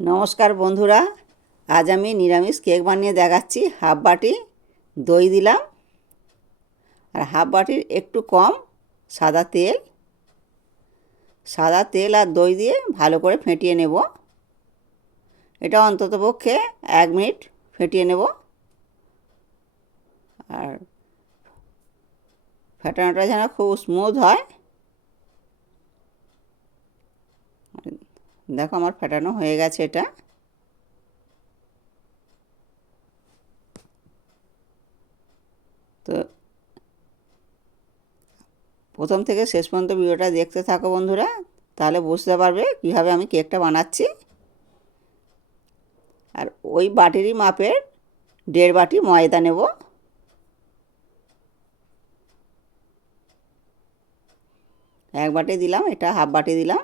নমস্কার বন্ধুরা, আজ আমি নিরামিষ কেক বানিয়ে দেখাচ্ছি, হাফ বাটি দই দিলাম। আর হাফ বাটির একটু কম সাদা তেল সাদা তেল আর দই দিয়ে ভালো করে ফেটিয়ে নেব। এটা অন্ততপক্ষে এক মিনিট ফেটিয়ে নেব। আর ফেটানোটা যেন খুব স্মুথ হয়। দেখো আমার ফেটানো হয়ে গেছে এটা। তো প্রথম থেকে শেষ পর্যন্ত ভিডিওটা দেখতে থাকো বন্ধুরা, তাহলে বুঝতে পারবে কীভাবে আমি কেকটা বানাচ্ছি। আর ওই বাটিরই মাপের দেড় বাটি ময়দা নেব। এক বাটি দিলাম, এটা হাফ বাটি দিলাম।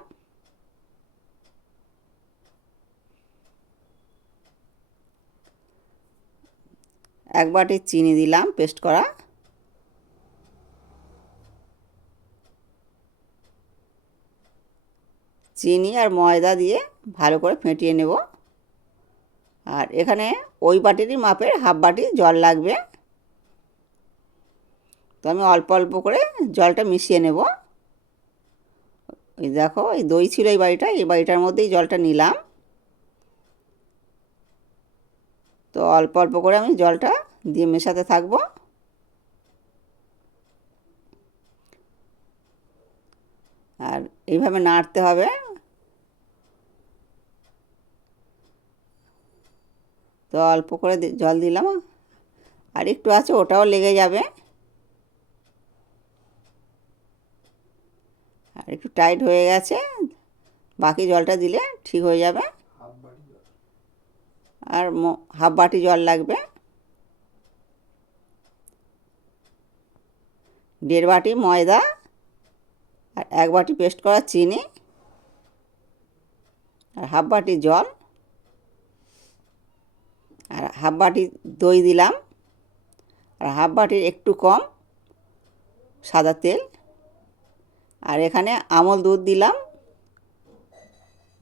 এক বাটি চিনি দিলাম পেস্ট করা। চিনি আর ময়দা দিয়ে ভালো করে ফেটিয়ে নেব। আর এখানে ওই বাটিরই মাপের হাফ বাটি জল লাগবে। তো আমি অল্প অল্প করে জলটা মিশিয়ে নেব। এই দেখো, এই দই ছিল এই বাড়িটা, এই বাড়িটার মধ্যেই জলটা নিলাম। তো অল্প অল্প করে আমি জলটা দিয়ে মেশাতে থাকব। আর এইভাবে নাড়তে হবে। তো অল্প করে জল দিলাম। আর একটু আছে, ওটাও লেগে যাবে। আর একটু টাইট হয়ে গেছে। বাকি জলটা দিলে ঠিক হয়ে যাবে। আর হাফ বাটি জল লাগবে। দেড় বাটি ময়দা আর এক বাটি পেস্ট করা চিনি আর হাফ বাটি জল আর হাফ বাটি দই দিলাম আর হাফ বাটির একটু কম সাদা তেল। আর এখানে আমল দুধ দিলাম,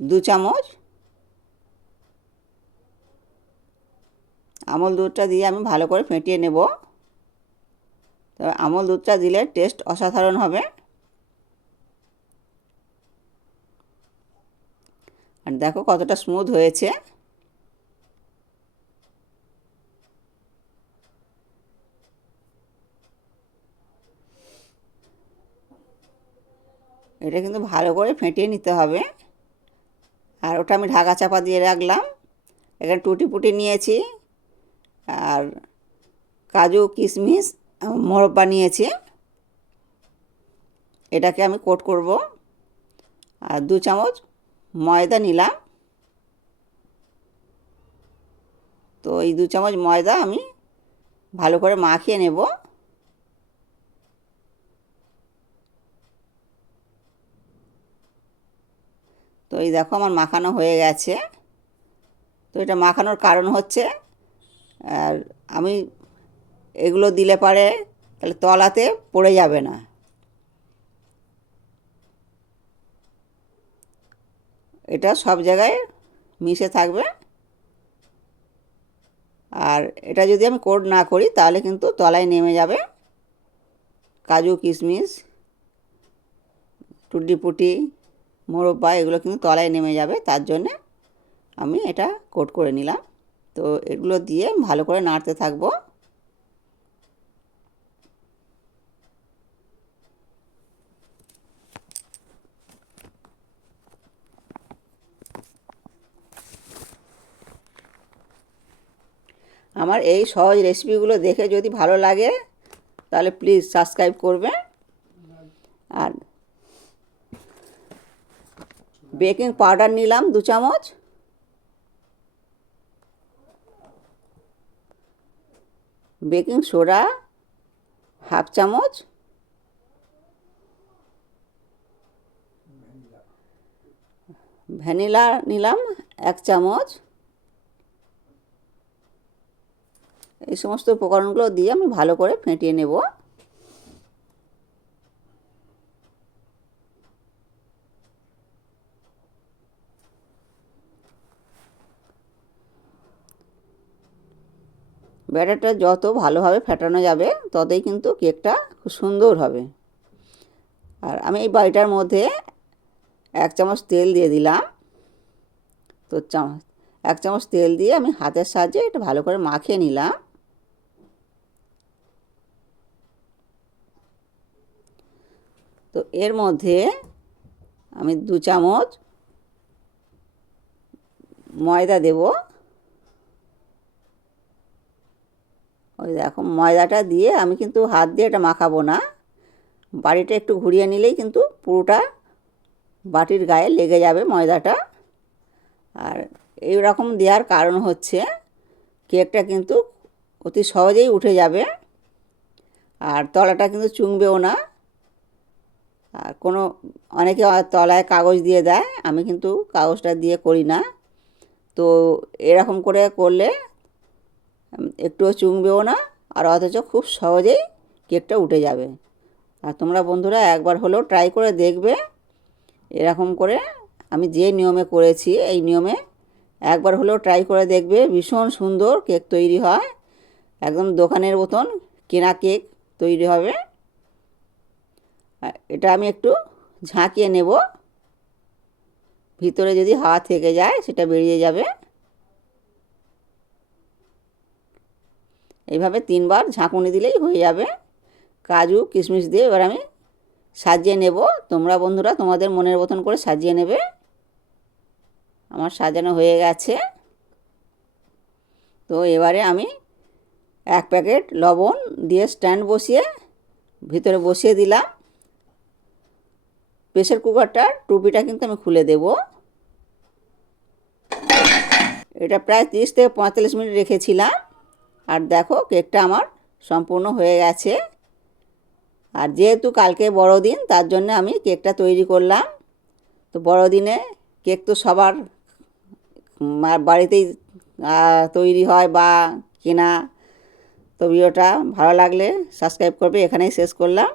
দু চামচ। আমল দুধটা দিয়ে আমি ভালো করে ফেটিয়ে নেব। তো আমল দুধটা দিলে টেস্ট অসাধারণ হবে। আর দেখো কতটা স্মুথ হয়েছে। এটা কিন্তু ভালো করে ফেটিয়ে নিতে হবে। আর ওটা আমি ঢাকা চাপা দিয়ে রাখলাম। এখানে টুটি পুটি নিয়েছি। আর কাজু, কিশমিশ মোরব্বা বানিয়েছি। এটাকে আমি কোট করব। আর দু চামচ ময়দা নিলাম। তো এই দু চামচ ময়দা আমি ভালো করে মাখিয়ে নেব। তো এই দেখো আমার মাখানো হয়ে গেছে। তো এটা মাখানোর কারণ হচ্ছে, আর আমি এগুলো দিলে পারে, তাহলে তলাতে পড়ে যাবে না। এটা সব জায়গায় মিশে থাকবে। আর এটা যদি আমি কোড না করি, তাহলে কিন্তু তলায় নেমে যাবে। কাজু, কিশমিশ টুটি পুটি মোরব্বা, এগুলো কিন্তু তলায় নেমে যাবে। তার জন্যে আমি এটা কোট করে নিলাম। তো এগুলো দিয়ে ভালো করে নাড়তে থাকব। আমার এই সহজ রেসিপিগুলো দেখে যদি ভালো লাগে, তাহলে প্লিজ সাবস্ক্রাইব করবে। আর বেকিং পাউডার নিলাম দু চামচ। বেকিং সোডা হাফ চামচ। ভ্যানিলা নিলাম এক চামচ। এই সমস্ত উপকরণগুলো দিয়ে আমি ভালো করে ফেটিয়ে নেব। ব্যাটারটা যত ভালোভাবে ফেটানো যাবে, ততই কিন্তু কেকটা খুব সুন্দর হবে। আর আমি এই বাড়িটার মধ্যে এক চামচ তেল দিয়ে দিলাম। তো চামচ এক চামচ তেল দিয়ে আমি হাতের সাহায্যে এটা ভালো করে মাখিয়ে নিলাম। তো এর মধ্যে আমি দু চামচ ময়দা দেব। ওই দেখো, ময়দাটা দিয়ে আমি কিন্তু হাত দিয়ে এটা মাখাবো না। বাড়িটা একটু ঘুরিয়ে নিলেই কিন্তু পুরোটা বাটির গায়ে লেগে যাবে ময়দাটা। আর এই রকম দেওয়ার কারণ হচ্ছে, কেকটা কিন্তু অতি সহজেই উঠে যাবে। আর তলাটা কিন্তু চুংবেও না। আর কোনো, অনেকে তলায় কাগজ দিয়ে দেয়, আমি কিন্তু কাগজটা দিয়ে করি না। তো এরকম করে করলে একটুও চুংবেও না, আর অথচ খুব সহজেই কেকটা উঠে যাবে। আর তোমরা বন্ধুরা একবার হলেও ট্রাই করে দেখবে। এরকম করে আমি যে নিয়মে করেছি, এই নিয়মে একবার হলেও ট্রাই করে দেখবে, ভীষণ সুন্দর কেক তৈরি হয়। একদম দোকানের মতন কেনা কেক তৈরি হবে। এটা আমি একটু ঝাঁকিয়ে নেব। ভিতরে যদি হাওয়া থেকে যায়, সেটা বেরিয়ে যাবে। এইভাবে তিনবার ঝাঁকুনি দিলেই হয়ে যাবে। কাজু, কিশমিশ দিয়ে এবার আমি সাজিয়ে নেব। তোমরা বন্ধুরা তোমাদের মনের মতন করে সাজিয়ে নেবে। আমার সাজানো হয়ে গেছে। তো এবারে আমি এক প্যাকেট লবণ দিয়ে স্ট্যান্ড বসিয়ে ভিতরে বসিয়ে দিলাম। প্রেশার কুকারটার টুপিটা কিন্তু আমি খুলে দেব। এটা প্রায় তিরিশ থেকে পঁয়তাল্লিশ মিনিট রেখেছিলাম। আর দেখো কেকটা আমার সম্পূর্ণ হয়ে গেছে। আর যেহেতু কালকে বড়দিন, তার জন্য আমি কেকটা তৈরি করলাম। তো বড়দিনে কেক তো সবার বাড়িতেই তৈরি হয় বা কেনা। তো ভিডিওটা ভালো লাগলে সাবস্ক্রাইব করবে। এখানেই শেষ করলাম।